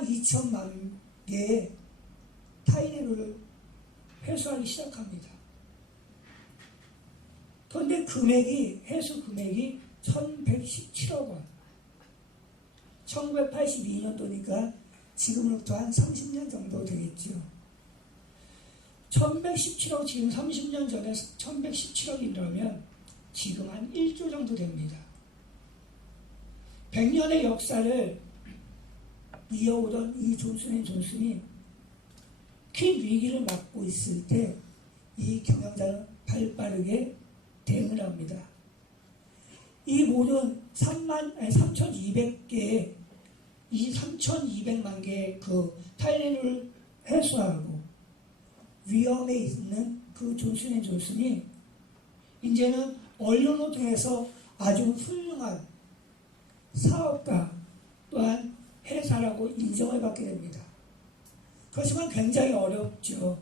3만 2천만 개의 타인회를 회수하기 시작합니다. 그런데 회수 금액이 1117억 원. 1982년도니까 지금으로부터 한 30년 정도 되겠죠. 1117억, 지금 30년 전에 1117억이라면 지금 한 1조 정도 됩니다. 100년의 역사를 이어오던 이 존슨앤존슨이 큰 위기를 맞고 있을 때 이 경영자는 발빠르게 대응을 합니다. 이 모든 3,200개의 이 3,200만 개의 그 타인회를 회수하고 위험에 있는 그 존슨앤존슨이 이제는 언론을 통해서 아주 훌륭한 사업가 또한 회사라고 인정을 받게 됩니다. 그렇지만 굉장히 어렵죠.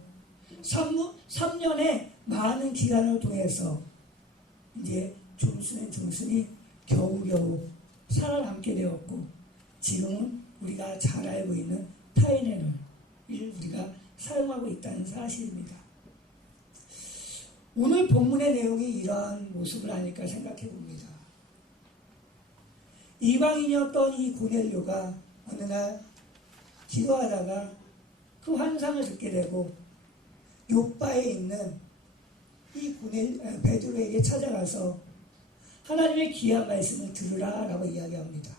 3년의 많은 기간을 통해서 이제 존슨앤존슨이 겨우겨우 살아남게 되었고 지금은 우리가 잘 알고 있는 타인회를 우리가 사용하고 있다는 사실입니다. 오늘 본문의 내용이 이러한 모습을 아닐까 생각해 봅니다. 이방인이었던 이 고넬료가 어느 날 기도하다가 그 환상을 듣게 되고 요바에 있는 이 베드로에게 찾아가서 하나님의 귀한 말씀을 들으라 라고 이야기합니다.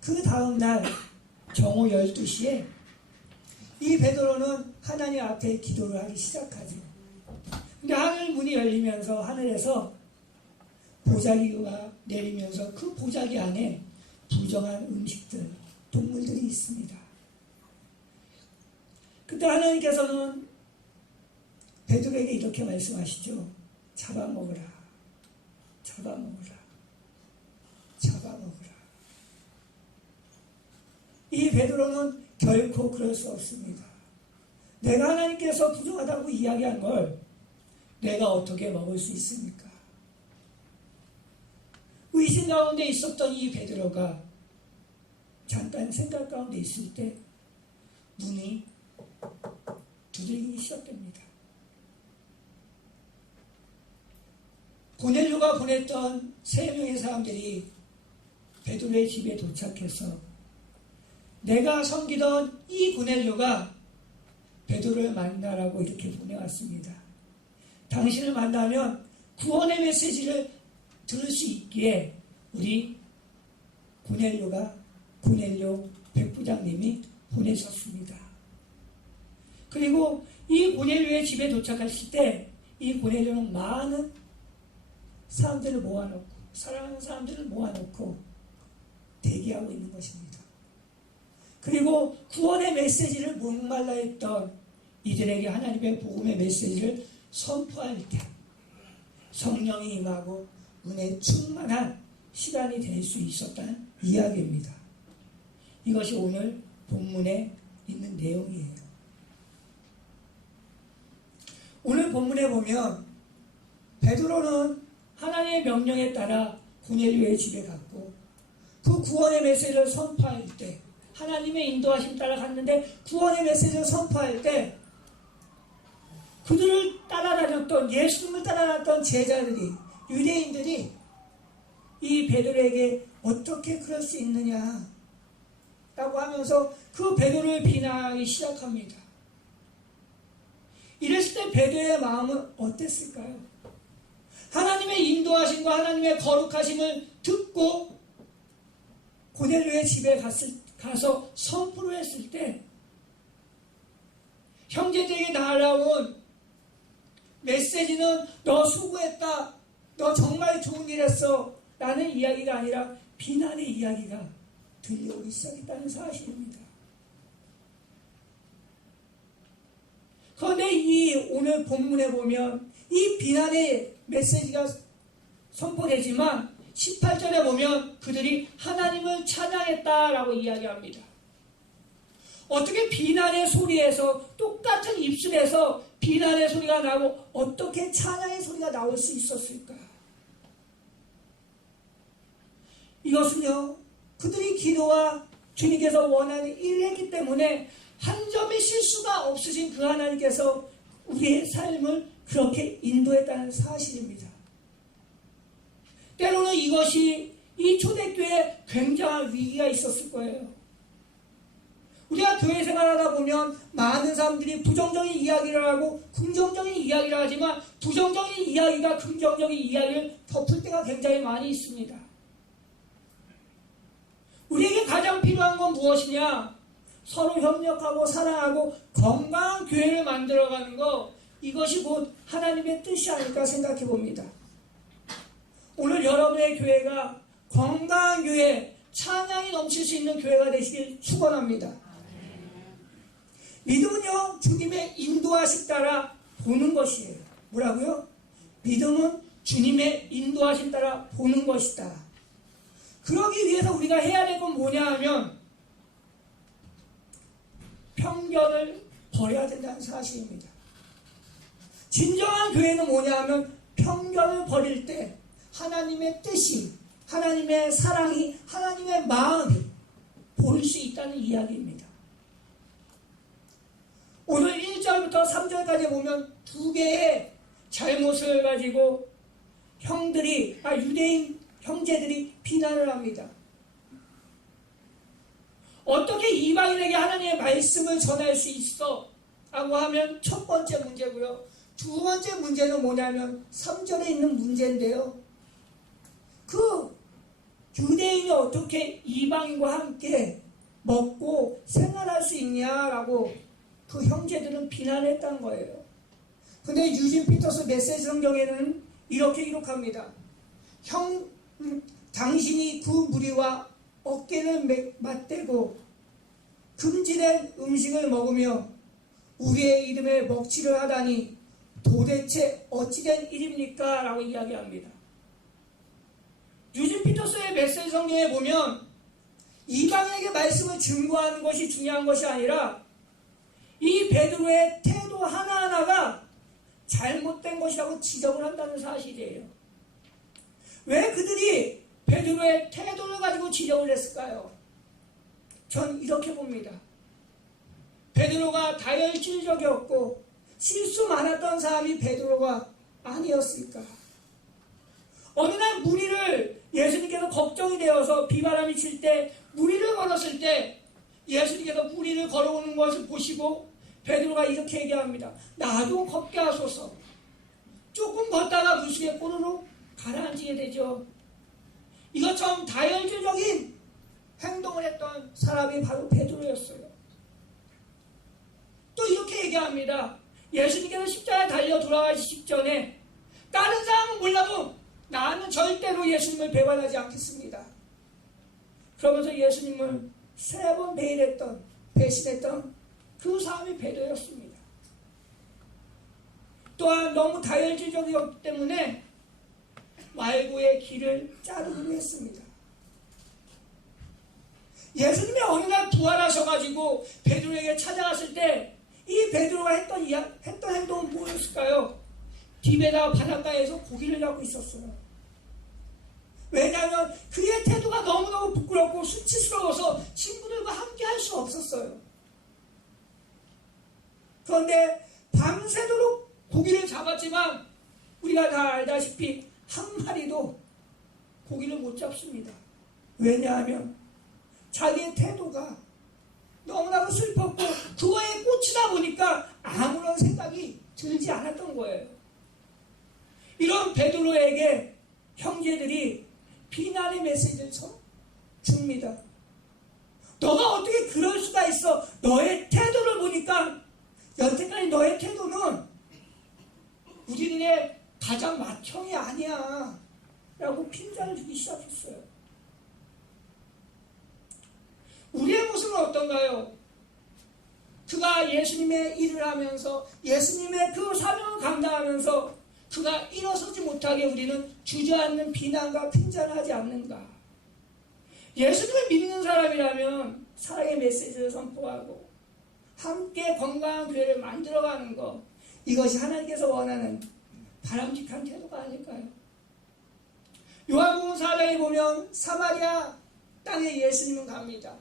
그 다음날 정오 12시에 이 베드로는 하나님 앞에 기도를 하기 시작하죠. 근데 하늘 문이 열리면서 하늘에서 보자기가 내리면서 그 보자기 안에 부정한 음식들, 동물들이 있습니다. 그때 하나님께서는 베드로에게 이렇게 말씀하시죠. 잡아먹으라, 잡아먹으라, 잡아먹으라. 이 베드로는 결코 그럴 수 없습니다. 내가 하나님께서 부정하다고 이야기한 걸 내가 어떻게 먹을 수 있습니까? 의심 가운데 있었던 이 베드로가 잠깐 생각 가운데 있을 때 문이 두드리기 시작됩니다. 고넬료가 보냈던 3명의 사람들이 베드로의 집에 도착해서 내가 섬기던 이 고넬료가 베드로를 만나라고 이렇게 보내왔습니다. 당신을 만나면 구원의 메시지를 들을 수 있기에 우리 고넬료 백부장님이 보내셨습니다. 그리고 이 고넬료의 집에 도착했을 때 이 고넬료는 많은 사람들을 모아놓고 사랑하는 사람들을 모아놓고 대기하고 있는 것입니다. 그리고 구원의 메시지를 목말라 했던 이들에게 하나님의 복음의 메시지를 선포할 때 성령이 임하고 은혜 충만한 시간이 될 수 있었다는 이야기입니다. 이것이 오늘 본문에 있는 내용이에요. 오늘 본문에 보면 베드로는 하나님의 명령에 따라 고넬료의 집에 갔고 그 구원의 메시지를 선포할 때 하나님의 인도하심 따라 갔는데 구원의 메시지를 선포할 때 그들을 따라다녔던 예수님을 따라다녔던 제자들이 유대인들이 이 베드로에게 어떻게 그럴 수 있느냐 라고 하면서 그 베드로를 비난하기 시작합니다. 이랬을 때 베드로의 마음은 어땠을까요? 하나님의 인도하심과 하나님의 거룩하심을 듣고 고넬료의 집에 가서 선포를 했을 때 형제들에게 날아온 메시지는 너 수고했다, 너 정말 좋은 일 했어 라는 이야기가 아니라 비난의 이야기가 들려오기 시작했다는 사실입니다. 그런데 이 오늘 본문에 보면 이 비난의 메시지가 선포되지만 18절에 보면 그들이 하나님을 찬양했다라고 이야기합니다. 어떻게 비난의 소리에서 똑같은 입술에서 비난의 소리가 나고 어떻게 찬양의 소리가 나올 수 있었을까? 이것은요, 그들이 기도와 주님께서 원하는 일을 했기 때문에 한 점의 실수가 없으신 그 하나님께서 우리의 삶을 그렇게 인도했다는 사실입니다. 때로는 이것이 이 초대교회에 굉장한 위기가 있었을 거예요. 우리가 교회 생활하다 보면 많은 사람들이 부정적인 이야기를 하고 긍정적인 이야기를 하지만 부정적인 이야기가 긍정적인 이야기를 덮을 때가 굉장히 많이 있습니다. 우리에게 가장 필요한 건 무엇이냐? 서로 협력하고 사랑하고 건강한 교회를 만들어가는 것, 이것이 곧 하나님의 뜻이 아닐까 생각해 봅니다. 오늘 여러분의 교회가 건강한 교회, 찬양이 넘칠 수 있는 교회가 되시길 축원합니다. 믿음은요, 주님의 인도하심 따라 보는 것이에요. 뭐라고요? 믿음은 주님의 인도하심 따라 보는 것이다. 그러기 위해서 우리가 해야 될 건 뭐냐 하면 편견을 버려야 된다는 사실입니다. 진정한 교회는 뭐냐 하면 편견을 버릴 때 하나님의 뜻이, 하나님의 사랑이, 하나님의 마음이 보일 수 있다는 이야기입니다. 오늘 1절부터 3절까지 보면 두 개의 잘못을 가지고 유대인 형제들이 비난을 합니다. 어떻게 이방인에게 하나님의 말씀을 전할 수 있어? 라고 하면 첫 번째 문제고요. 두 번째 문제는 뭐냐면 3절에 있는 문제인데요. 그 유대인이 어떻게 이방인과 함께 먹고 생활할 수 있냐라고 그 형제들은 비난했던 거예요. 근데 유진 피터스 메시지 성경에는 이렇게 기록합니다. 당신이 그 무리와 어깨를 맞대고 금지된 음식을 먹으며 우리의 이름에 먹칠을 하다니 도대체 어찌된 일입니까? 라고 이야기합니다. 유진 피터스의 메시지 성경에 보면 이방인에게 말씀을 증거하는 것이 중요한 것이 아니라 이 베드로의 태도 하나하나가 잘못된 것이라고 지적을 한다는 사실이에요. 왜 그들이 베드로의 태도를 가지고 지적을 했을까요? 전 이렇게 봅니다. 베드로가 다혈질적이었고 실수 많았던 사람이 베드로가 아니었을까? 어느 날 무리를 예수님께서 걱정이 되어서 비바람이 칠 때 무리를 걸었을 때 예수님께서 무리를 걸어오는 것을 보시고 베드로가 이렇게 얘기합니다. 나도 걷게 하소서. 조금 걷다가 물속에 꼬르륵 가라앉게 되죠. 이것처럼 다혈질적인 행동을 했던 사람이 바로 베드로였어요. 또 이렇게 얘기합니다. 예수님께서 십자가에 달려 돌아가시기 직전에 다른 사람은 몰라도 나는 절대로 예수님을 배반하지 않겠습니다. 그러면서 예수님을 3번 배신했던 그 사람이 베드로였습니다. 또한 너무 다혈질적이었기 때문에 말고의 길을 자르기로 했습니다. 예수님이 어느 날 부활하셔가지고 베드로에게 찾아갔을 때 이 베드로가 했던 행동은 무엇일까요? 디베나 바닷가에서 고기를 잡고 있었어요. 왜냐하면 그의 태도가 너무너무 부끄럽고 수치스러워서 친구들과 함께 할 수 없었어요. 그런데 밤새도록 고기를 잡았지만 우리가 다 알다시피 한 마리도 고기를 못 잡습니다. 왜냐하면 자기의 태도가 너무나도 슬펐고 그거에 꽂히다 보니까 아무런 생각이 들지 않았던 거예요. 이런 베드로에게 형제들이 비난의 메시지를 줍니다. 너가 어떻게 그럴 수가 있어? 너의 태도를 보니까 여태까지 너의 태도는 우리들의 가장 맏형이 아니야 라고 핀잔을 주기 시작했어요. 우리의 모습은 어떤가요? 그가 예수님의 일을 하면서 예수님의 그 사명을 감당하면서 그가 일어서지 못하게 우리는 주저앉는 비난과 핀잔을 하지 않는가? 예수님을 믿는 사람이라면 사랑의 메시지를 선포하고 함께 건강한 교회를 만들어가는 것, 이것이 하나님께서 원하는 바람직한 태도가 아닐까요? 요한복음 4장에 보면 사마리아 땅에 예수님은 갑니다.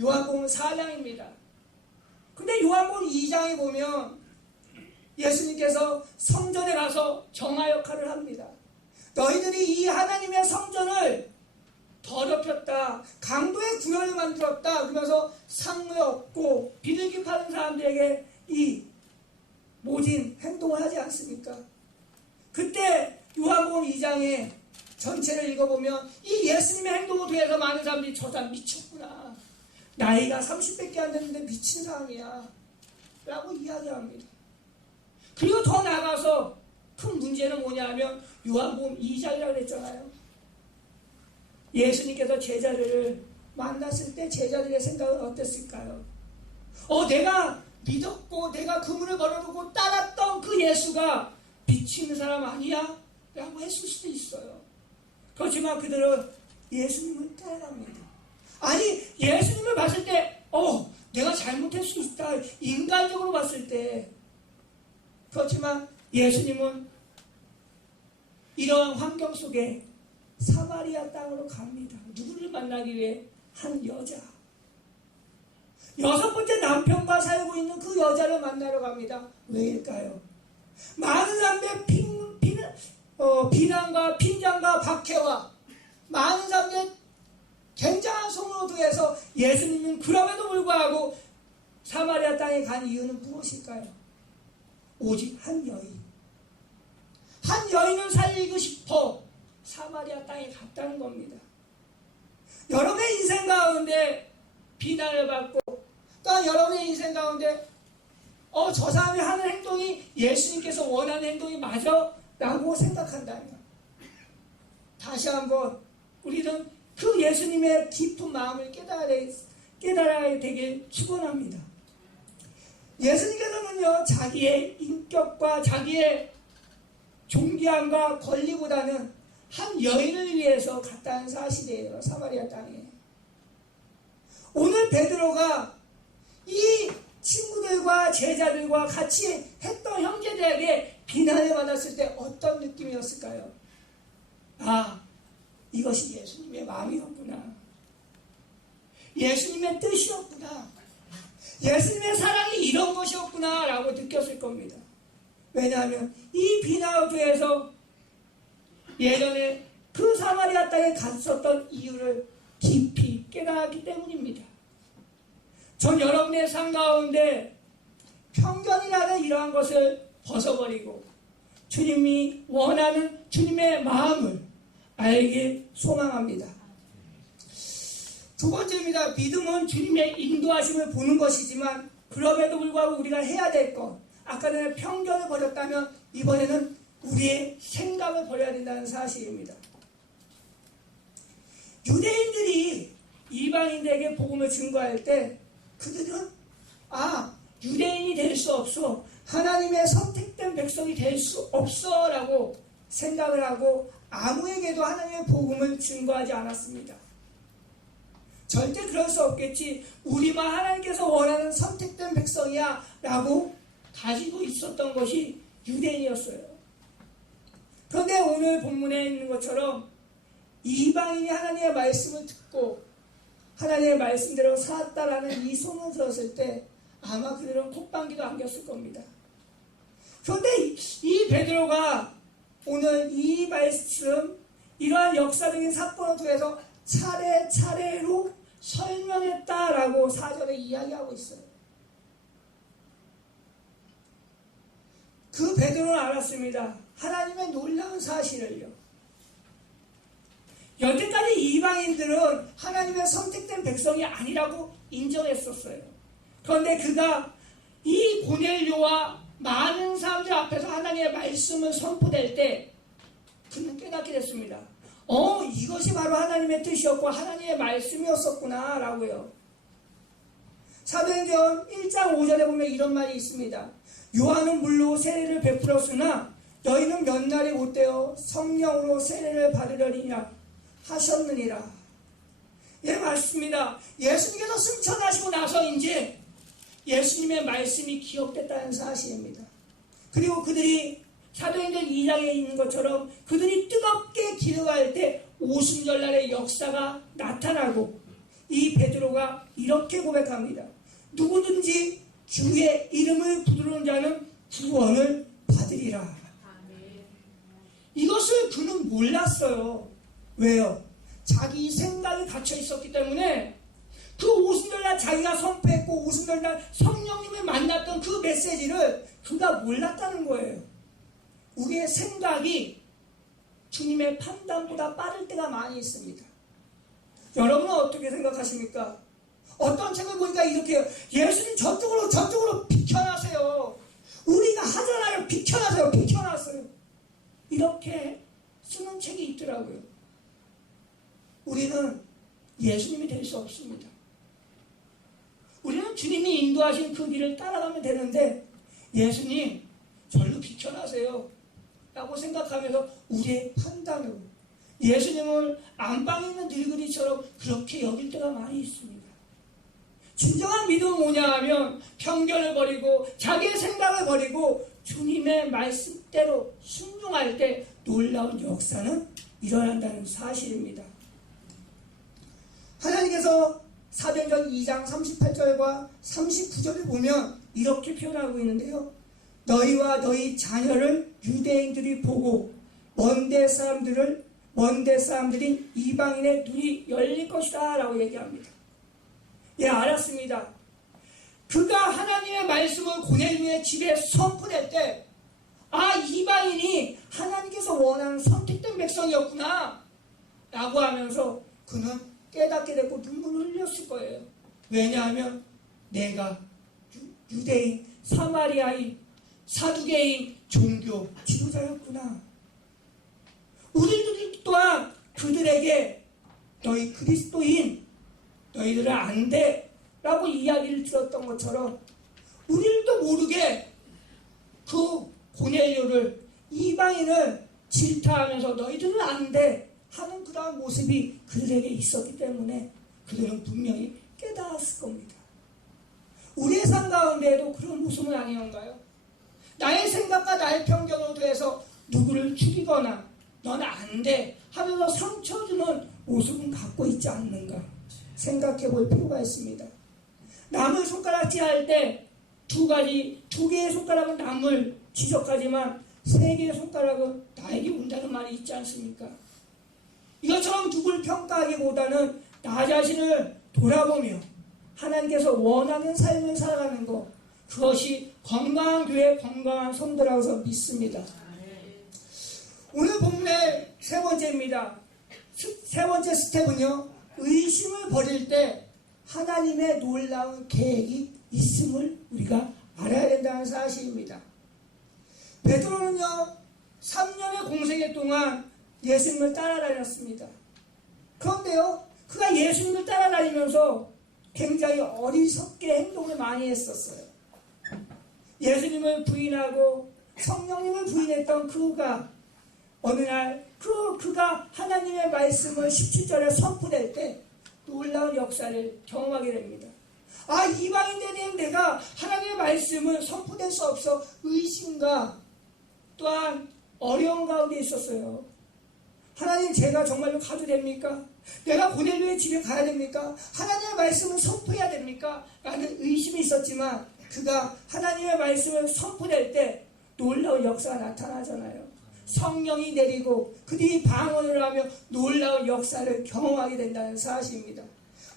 요한복음 4장입니다. 근데 요한복음 2장에 보면 예수님께서 성전에 가서 정화 역할을 합니다. 너희들이 이 하나님의 성전을 더럽혔다, 강도의 구현을 만들었다 그러면서 상을 얻고 비둘기 파는 사람들에게 이 모진 행동을 하지 않습니까? 그때 요한복음 2장에 전체를 읽어보면 이 예수님의 행동을 통해서 많은 사람들이 저 사람 미쳤구나, 나이가 30밖에 안 됐는데 미친 사람이야 라고 이야기합니다. 그리고 더 나아가서 큰 문제는 뭐냐면 요한복음 2장이라고 했잖아요. 예수님께서 제자들을 만났을 때 제자들의 생각은 어땠을까요? 내가 믿었고 내가 그물을 걸어놓고 따랐던 그 예수가 미치는 사람 아니야? 라고 했을 수도 있어요. 그렇지만 그들은 예수님을 따라갑니다. 아니, 예수님을 봤을 때 내가 잘못했을 수 있다, 인간적으로 봤을 때. 그렇지만 예수님은 이러한 환경 속에 사마리아 땅으로 갑니다. 누구를 만나기 위해? 한 여자. 6번째 남편과 살고 있는 그 여자를 만나러 갑니다. 왜일까요? 많은 사람들의 비난과 핀잔과 박해와 많은 사람들의 굉장한 소문을 통해서 예수님은 그럼에도 불구하고 사마리아 땅에 간 이유는 무엇일까요? 오직 한 여인. 한 여인을 살리고 싶어 사마리아 땅에 갔다는 겁니다. 여러분의 인생 가운데 비난을 받고 또한 여러분의 인생 가운데 저 사람이 하는 행동이 예수님께서 원하는 행동이 맞아? 라고 생각한다면 다시 한번 우리는 그 예수님의 깊은 마음을 깨달아야 되길 축원합니다. 예수님께서는요, 자기의 인격과 자기의 존귀함과 권리보다는 한 여인을 위해서 갔다는 사실이에요. 사마리아 땅에. 오늘 베드로가 이 친구들과 제자들과 같이 했던 형제들에게 비난을 받았을 때 어떤 느낌이었을까요? 이것이 예수님의 마음이었구나. 예수님의 뜻이었구나. 예수님의 사랑이 이런 것이었구나 라고 느꼈을 겁니다. 왜냐하면 이 비난을 통해서 예전에 그 사마리아 땅에 갔었던 이유를 깊이 깨달았기 때문입니다. 전 여러분의 삶 가운데 편견이라는 이러한 것을 벗어버리고 주님이 원하는 주님의 마음을 알길 소망합니다. 두 번째입니다. 믿음은 주님의 인도하심을 보는 것이지만 그럼에도 불구하고 우리가 해야 될 것, 아까 전에 편견을 버렸다면 이번에는 우리의 생각을 버려야 된다는 사실입니다. 유대인들이 이방인들에게 복음을 증거할 때 그들은 유대인이 될 수 없어, 하나님의 선택된 백성이 될 수 없어 라고 생각을 하고 아무에게도 하나님의 복음을 증거하지 않았습니다. 절대 그럴 수 없겠지, 우리만 하나님께서 원하는 선택된 백성이야 라고 가지고 있었던 것이 유대인이었어요. 그런데 오늘 본문에 있는 것처럼 이방인이 하나님의 말씀을 듣고 하나님의 말씀대로 살았다라는 이 소문을 들었을 때 아마 그들은 콧방귀도 안겼을 겁니다. 그런데 이 베드로가 오늘 이 말씀, 이러한 역사적인 사건을 통해서 차례차례로 설명했다라고 4절에 이야기하고 있어요. 그 베드로는 알았습니다. 하나님의 놀라운 사실을요. 여태까지 이방인들은 하나님의 선택된 백성이 아니라고 인정했었어요. 그런데 그가 이 고넬료와 많은 사람들 앞에서 하나님의 말씀을 선포될 때 그는 깨닫게 됐습니다. 이것이 바로 하나님의 뜻이었고 하나님의 말씀이었었구나 라고요. 사도행전 1장 5절에 보면 이런 말이 있습니다. 요한은 물로 세례를 베풀었으나 너희는 몇 날이 못되어 성령으로 세례를 받으려니냐 하셨느니라. 예, 맞습니다. 예수님께서 승천하시고 나서 이제 예수님의 말씀이 기억됐다는 사실입니다. 그리고 그들이 사도행전 2장에 있는 것처럼 그들이 뜨겁게 기도할 때 오순절날의 역사가 나타나고 이 베드로가 이렇게 고백합니다. 누구든지 주의 이름을 부르는 자는 구원을 받으리라. 이것을 그는 몰랐어요. 왜요? 자기 생각이 갇혀 있었기 때문에 그 오순절날 자기가 선포했고 오순절날 성령님을 만났던 그 메시지를 그가 몰랐다는 거예요. 우리의 생각이 주님의 판단보다 빠를 때가 많이 있습니다. 여러분은 어떻게 생각하십니까? 어떤 책을 보니까 이렇게 해요. 예수님 저쪽으로 비켜나세요. 우리가 하잖아요. 비켜나세요. 이렇게 쓰는 책이 있더라고요. 우리는 예수님이 될 수 없습니다. 우리는 주님이 인도하신 그 길을 따라가면 되는데 예수님 절로 비켜나세요 라고 생각하면서 우리의 판단으로 예수님을 안방에 있는 늙은이처럼 그렇게 여길 때가 많이 있습니다. 진정한 믿음은 뭐냐 하면 편견을 버리고 자기의 생각을 버리고 주님의 말씀대로 순종할 때 놀라운 역사는 일어난다는 사실입니다. 하나님께서 사도행전 2장 38절과 39절을 보면 이렇게 표현하고 있는데요. 너희와 너희 자녀를 유대인들이 보고 먼데 사람들인 이방인의 눈이 열릴 것이다 라고 얘기합니다. 예, 알았습니다. 그가 하나님의 말씀을 고넬료의 집에 선포될 때 이방인이 하나님께서 원하는 선택된 백성이었구나 라고 하면서 그는 깨닫게 됐고 눈물을 흘렸을 거예요. 왜냐하면 내가 유대인, 사마리아인, 사두개인 종교 지도자였구나. 우리들 또한 그들에게 너희 그리스도인, 너희들은 안 돼 라고 이야기를 들었던 것처럼 우리들도 모르게 그 고넬료를 이방인을 질타하면서 너희들은 안 돼 하는 그러한 모습이 그들에게 있었기 때문에 그들은 분명히 깨달았을 겁니다. 우리의 삶 가운데에도 그런 모습은 아니었는가요? 나의 생각과 나의 편견으로 해서 누구를 죽이거나 너는 안 돼 하면서 상처 주는 모습은 갖고 있지 않는가 생각해 볼 필요가 있습니다. 남을 손가락질할 때 두 개의 손가락은 남을 지적하지만 세 개의 손가락은 나에게 온다는 말이 있지 않습니까? 이것처럼 누굴 평가하기보다는 나 자신을 돌아보며 하나님께서 원하는 삶을 살아가는 것, 그것이 건강한 교회, 건강한 성도라고 믿습니다. 오늘 본문의 세 번째입니다. 세 번째 스텝은요, 의심을 버릴 때 하나님의 놀라운 계획이 있음을 우리가 알아야 된다는 사실입니다. 베드로는요, 3년의 공생애 동안 예수님을 따라다녔습니다. 그런데요, 그가 예수님을 따라다니면서 굉장히 어리석게 행동을 많이 했었어요. 예수님을 부인하고 성령님을 부인했던 그가 어느 날 그가 하나님의 말씀을 17절에 선포될 때 놀라운 역사를 경험하게 됩니다. 이방인들에게는 내가 하나님의 말씀을 선포될 수 없어 의심과 또한 어려운 가운데 있었어요. 하나님, 제가 정말로 가도 됩니까? 내가 고넬료의 집에 가야 됩니까? 하나님의 말씀을 선포해야 됩니까? 라는 의심이 있었지만 그가 하나님의 말씀을 선포될 때 놀라운 역사가 나타나잖아요. 성령이 내리고 그들이 방언을 하며 놀라운 역사를 경험하게 된다는 사실입니다.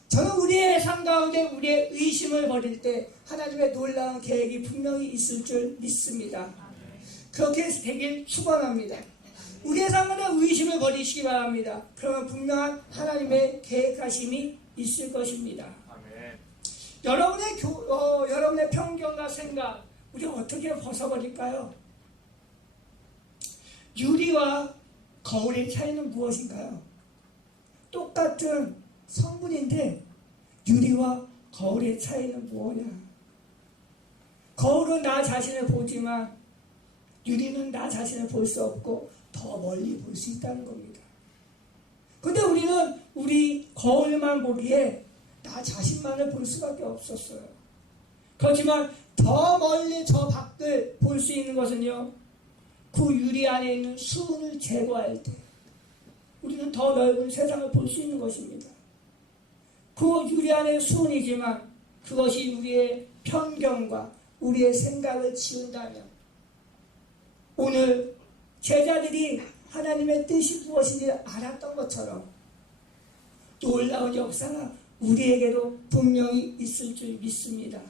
저는 우리의 삶 가운데 우리의 의심을 버릴 때 하나님의 놀라운 계획이 분명히 있을 줄 믿습니다. 그렇게 되길 축원합니다. 우리의 삶에 의심을 버리시기 바랍니다. 그러면 분명한 하나님의 계획하심이 있을 것입니다. 아멘. 여러분의 편견과 생각, 우리가 어떻게 벗어버릴까요? 유리와 거울의 차이는 무엇인가요? 똑같은 성분인데 유리와 거울의 차이는 뭐냐? 거울은 나 자신을 보지만 유리는 나 자신을 볼 수 없고 더 멀리 볼 수 있다는 겁니다. 근데 우리는 우리 거울만 보기에 나 자신만을 볼 수밖에 없었어요. 그렇지만 더 멀리 저 밖을 볼 수 있는 것은요, 그 유리 안에 있는 수은을 제거할 때 우리는 더 넓은 세상을 볼 수 있는 것입니다. 그 유리안의 수은이지만 그것이 우리의 편견과 우리의 생각을 지운다면 오늘 제자들이 하나님의 뜻이 무엇인지 알았던 것처럼 놀라운 역사가 우리에게도 분명히 있을 줄 믿습니다.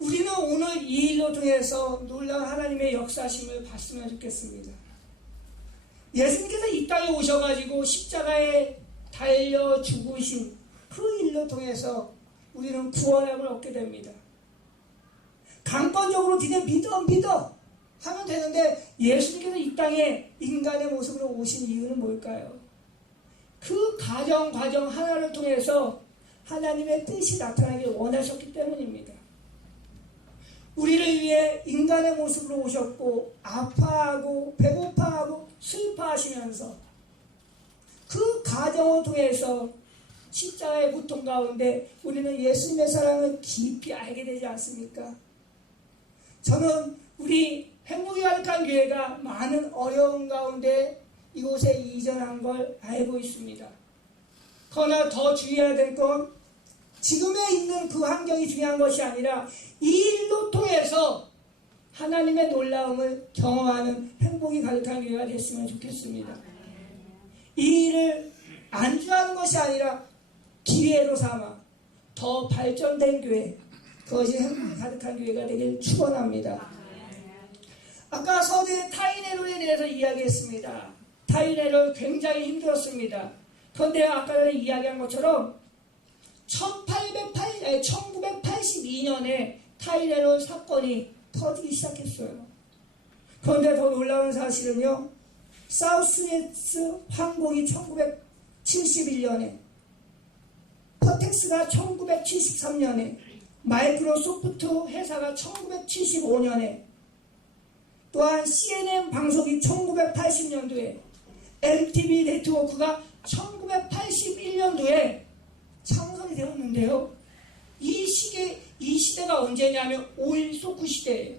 우리는 오늘 이 일로 통해서 놀라운 하나님의 역사심을 봤으면 좋겠습니다. 예수님께서 이 땅에 오셔가지고 십자가에 달려 죽으신 그 일로 통해서 우리는 구원함을 얻게 됩니다. 강권적으로 니네 믿어 하면 되는데 예수님께서 이 땅에 인간의 모습으로 오신 이유는 뭘까요? 그 과정 하나를 통해서 하나님의 뜻이 나타나길 원하셨기 때문입니다. 우리를 위해 인간의 모습으로 오셨고 아파하고 배고파하고 슬퍼하시면서 그 과정을 통해서 십자가의 고통 가운데 우리는 예수님의 사랑을 깊이 알게 되지 않습니까? 저는 우리 행복이 가득한 교회가 많은 어려움 가운데 이곳에 이전한 걸 알고 있습니다. 그러나 더 주의해야 될 건 지금에 있는 그 환경이 중요한 것이 아니라 이 일로 통해서 하나님의 놀라움을 경험하는 행복이 가득한 교회가 됐으면 좋겠습니다. 이 일을 안주하는 것이 아니라 기회로 삼아 더 발전된 교회, 그것이 행복이 가득한 교회가 되길 축원합니다. 아까 서두에 타이네롤에 대해서 이야기했습니다. 타이네롤 굉장히 힘들었습니다. 그런데 아까 전에 이야기한 것처럼 1982년에 타이네롤 사건이 터지기 시작했어요. 그런데 더 놀라운 사실은요, 사우스웨스 항공이 1971년에, 퍼텍스가 1973년에, 마이크로소프트 회사가 1975년에, 또한 CNN 방송이 1980년도에, MTV 네트워크가 1981년도에 창설이 되었는데요. 이 시대가 언제냐면 5.1 소크 시대예요.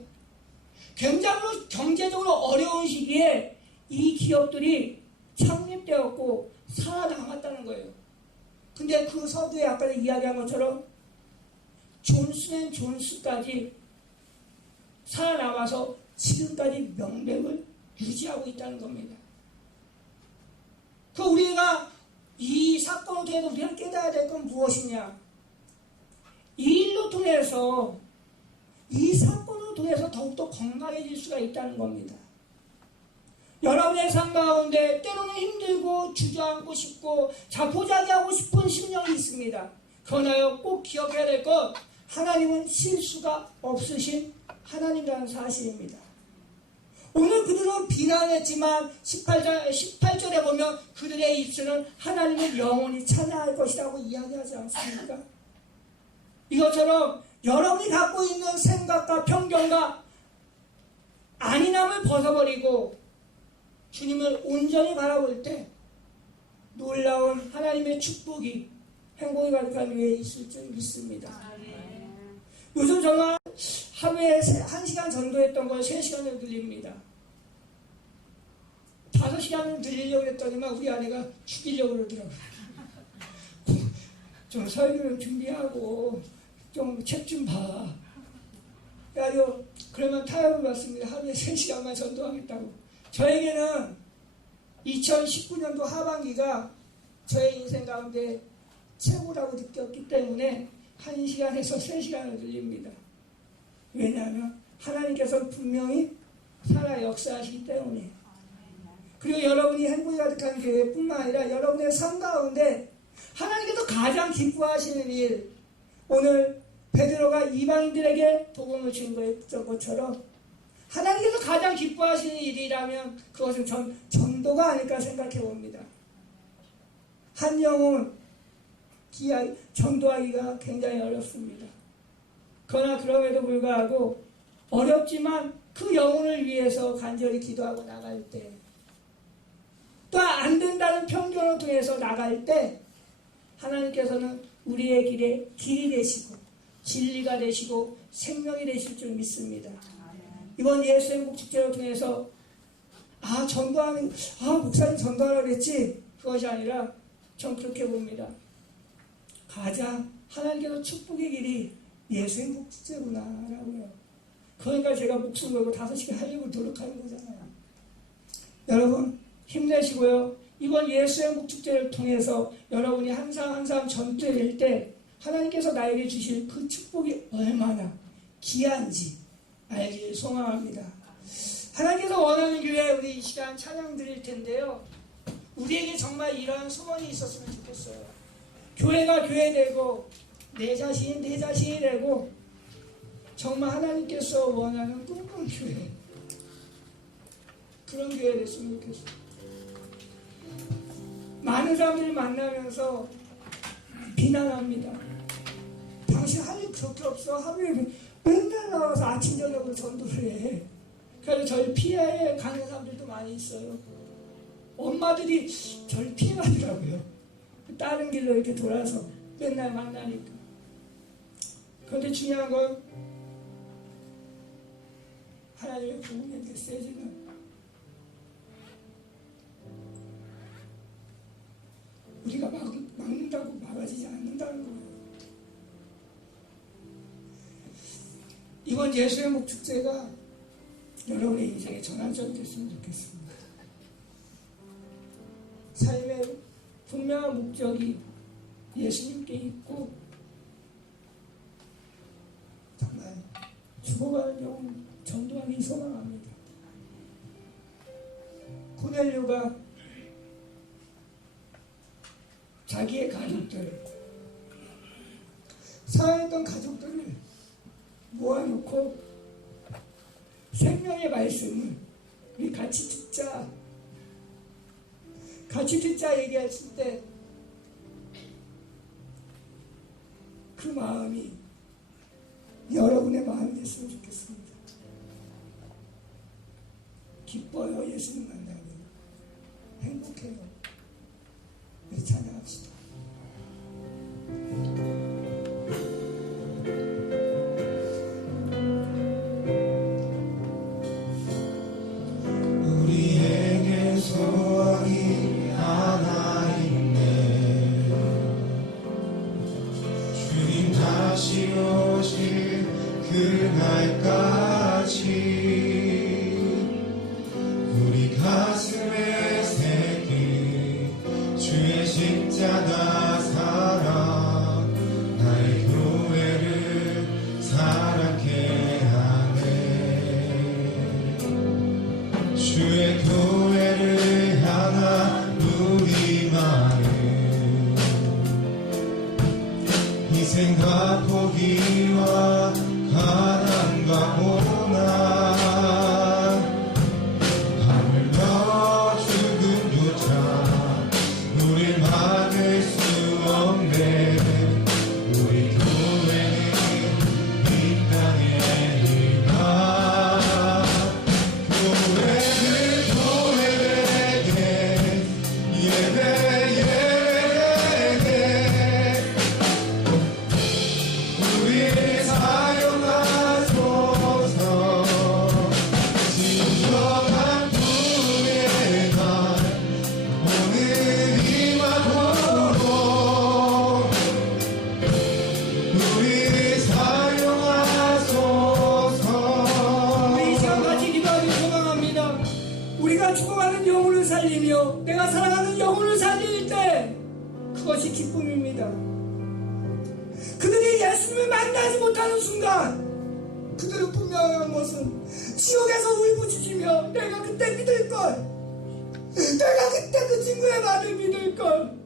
굉장히 경제적으로 어려운 시기에 이 기업들이 창립되었고 살아남았다는 거예요. 근데 그 서두에 아까 이야기한 것처럼 존슨앤존슨까지 살아남아서 지금까지 명맥을 유지하고 있다는 겁니다. 그 우리가 이 사건을 통해서 우리가 깨달아야 될 건 무엇이냐? 이 일로 통해서, 이 사건을 통해서 더욱더 건강해질 수가 있다는 겁니다. 여러분의 삶 가운데 때로는 힘들고 주저앉고 싶고 자포자기하고 싶은 심령이 있습니다. 그러나요, 꼭 기억해야 될 건 하나님은 실수가 없으신 하나님이라는 사실입니다. 오늘 그들은 비난했지만 18절에 보면 그들의 입술은 하나님을 영원히 찬양할 것이라고 이야기하지 않습니까? 이것처럼 여러분이 갖고 있는 생각과 편견과 안일함을 벗어버리고 주님을 온전히 바라볼 때 놀라운 하나님의 축복이 행복이 가득한 위에 있을 줄 믿습니다. 요즘 저는 하루에 1시간 정도 했던 걸 3시간을 늘립니다. 5시간을 늘리려고 했더니만 우리 아내가 죽이려고 그러더라고요. 좀 설교를 준비하고 좀 책 좀 봐. 그래가지고 그러면 타협을 받습니다. 하루에 3시간만 전도하겠다고. 저에게는 2019년도 하반기가 저의 인생 가운데 최고라고 느꼈기 때문에 1시간에서 3시간을 늘립니다. 왜냐하면 하나님께서 분명히 살아 역사하시기 때문에. 그리고 여러분이 행복이 가득한 교회뿐만 아니라 여러분의 삶 가운데 하나님께서 가장 기뻐하시는 일, 오늘 베드로가 이방인들에게 복음을 준 것처럼 하나님께서 가장 기뻐하시는 일이라면 그것은 전도가 아닐까 생각해 봅니다. 한 영혼 전도하기가 굉장히 어렵습니다. 그러나 그럼에도 불구하고 어렵지만 그 영혼을 위해서 간절히 기도하고 나갈 때, 또 안 된다는 편견을 통해서 나갈 때 하나님께서는 우리의 길에 길이 되시고 진리가 되시고 생명이 되실 줄 믿습니다. 이번 예수 행복 축제를 통해서 목사님 전도하라고 그랬지, 그것이 아니라 전 그렇게 봅니다. 가장 하나님께서 축복의 길이 예수의 목축제구나라고요. 그러니까 제가 목숨 걸고 5시간 하려고 노력하는 거잖아요. 여러분 힘내시고요. 이번 예수의 목축제를 통해서 여러분이 항상 전투될 때 하나님께서 나에게 주실 그 축복이 얼마나 귀한지 알길 소망합니다. 하나님께서 원하는 교회 우리 이 시간 찬양 드릴 텐데요. 우리에게 정말 이런 소원이 있었으면 좋겠어요. 교회가 교회되고 내 자신이 되고 정말 하나님께서 원하는 꿈꾼 교회, 그런 교회 됐으면 좋겠어요. 많은 사람들을 만나면서 비난합니다. 당신 할 일 그렇게 없어. 하루에 맨날 나와서 아침 저녁으로 전도를 해. 그래서 저를 피해 가는 사람들도 많이 있어요. 엄마들이 저를 피해가더라고요. 다른 길로 이렇게 돌아서 맨날 만나니까. 그런데 중요한 건 하나님의 복음의 메시지는 우리가 막는다고 막아지지 않는다는 거예요. 이번 예수의 목축제가 여러분의 인생의 전환점이 됐으면 좋겠습니다. 삶의 분명한 목적이 예수님께 있고 정말 죽어가는 영혼 전도하기 소망합니다. 코넬료가 자기의 가족들, 사랑했던 가족들을 모아놓고 생명의 말씀을 우리 같이 듣자 얘기했을 때 그 마음이 여러분의 마음이 됐으면 좋겠습니다. 기뻐요. 예수님 만나면 행복해요. 우리 찬양합시다. 우리에게 소원이 하나 있네. 주님 다시 오실 그날까지 우리 가슴에 새긴 주의 십자가 사랑, 나의 교회를 사랑케 하네. 주의 교회를 향한 우리만의 희생과 포기와 가난과 고난, 하물며 죽음조차 우릴 막을 수 없네. 우리 교회는 이 땅의 일가, 교회에게 예배 우리를 사용하소서. 진정한 꿈의 날 오늘이 왔고 우리를 사용하소서. 우리 이 시간 같이 기도하기 소망합니다. 우리가 죽어가는 영혼을 살리며 내가 사랑하는 영혼을 살릴 때 그것이 기쁨입니다. 그들이 예수님을 만나지 못하는 순간 그들은 분명한 것은 지옥에서 울부짖으며 내가 그때 믿을걸, 내가 그때 그 친구의 말을 믿을걸,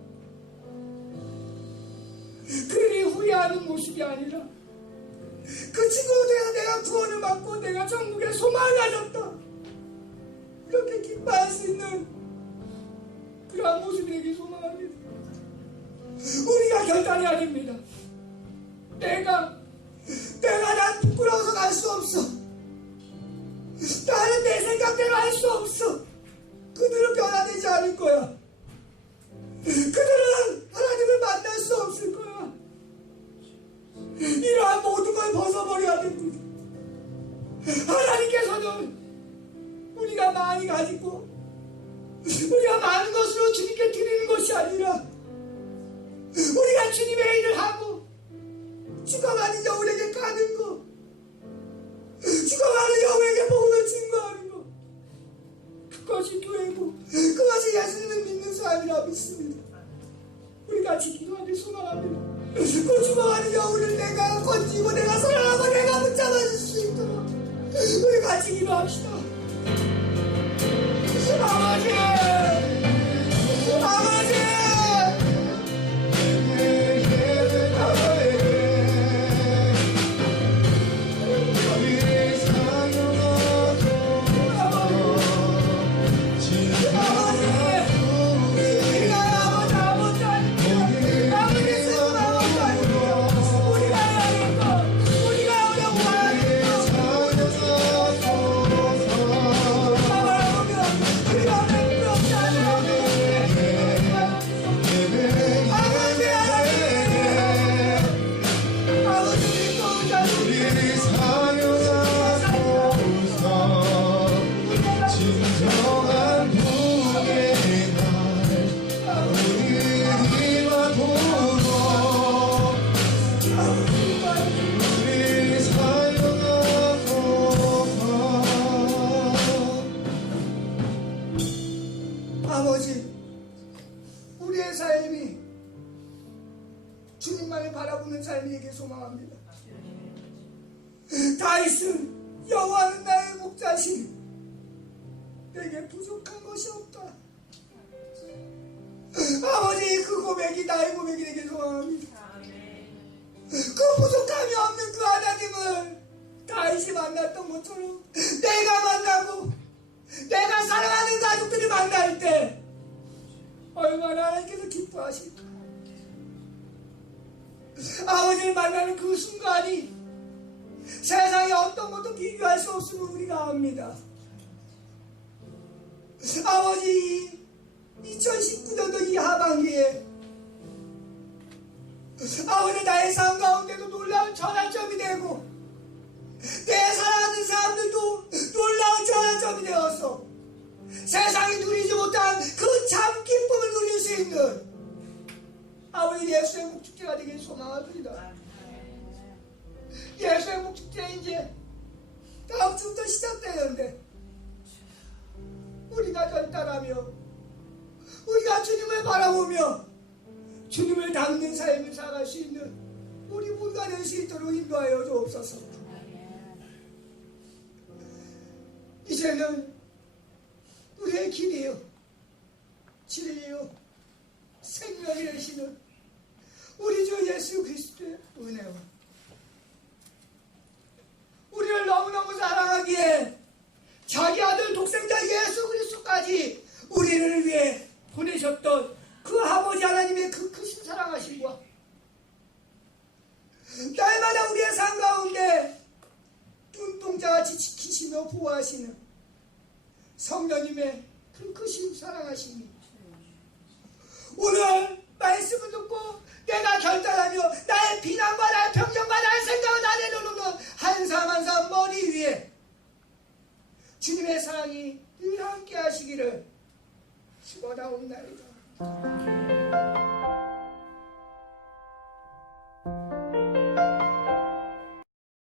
그들이 후회하는 모습이 아니라 그 친구에 대해서 내가 구원을 받고 내가 천국에 소망을 가졌다, 이렇게 기뻐할 수 있는 그러한 모습이 되길 소망합니다. 우리가 결단해야 됩니다. 내가 난 부끄러워서 갈 수 없어. 나는 내 생각대로 할 수 없어. 그들은 변화되지 않을 거야. 그들은 하나님을 만날 수 없을 거야. 이러한 모든 걸 벗어버려야 됩니다. 하나님께서는 우리가 많이 가지고 우리가 많은 것으로 주님께 드리는 것이 아니라 우리가 주님의 일을 하고 죽어가는 여우에게 가는 거, 죽어가는 여우에게 복음을 증거하는 거, 그것이 교회고 그것이 예수님을 믿는 삶이라 믿습니다. 우리 같이 기도하는 소망합니다. 그 죽어가는 여우를 내가 건지고 내가 사랑하고 내가 붙잡아줄 수 있도록 우리 같이 기도합시다. 아버지, 아버지, 아버지, 우리의 삶이 주님만을 바라보는 삶이길 소망합니다. 다윗은 여호와는 나의 목자시니 내게 부족한 것이 없다. 아버지, 그 고백이 나의 고백이 되길 소망합니다. 그 부족함이 없는 그 하나님을 다윗이 만났던 것처럼 내가 만나고 내가 사랑하는 가족들이 만날 때 얼마나 하나님께서 기뻐하실까. 아버지를 만나는 그 순간이 세상에 어떤 것도 비교할 수 없음을 우리가 압니다. 아버지, 2019년도 이 하반기에 아버지, 나의 삶 가운데도 놀라운 전환점이 되고 내 사랑하는 사람들도 놀라운 전환점이 되어서 세상이 누리지 못한 그 참 기쁨을 누릴 수 있는 아버지 예수의 목축제가 되길 소망합니다. 예수의 목축제 이제 다음 주부터 시작되는데 우리가 전달하며 우리가 주님을 바라보며 주님을 닮는 삶을 살아갈 수 있는 우리 모두가 될 수 있도록 인도하여 주옵소서. 이제는 우리의 길이요, 진리요, 생명이 되시는 우리 주 예수 그리스도의 은혜와 우리를 너무너무 사랑하기에 자기 아들 독생자 예수 그리스도까지 우리를 위해 보내셨던 그 아버지 하나님의 그 크신 사랑하심과 날마다 우리의 삶 가운데 눈동자같이 지키시며 보호하시는 성령님의 그 크신 사랑하심이 오늘 말씀을 듣고 내가 결단하며 나의 비난과 나의 평정과 나의 생각을 다 내려놓는 한 사람 한 사람 머리 위에 주님의 사랑이 늘 함께 하시기를 축원하옵나이다.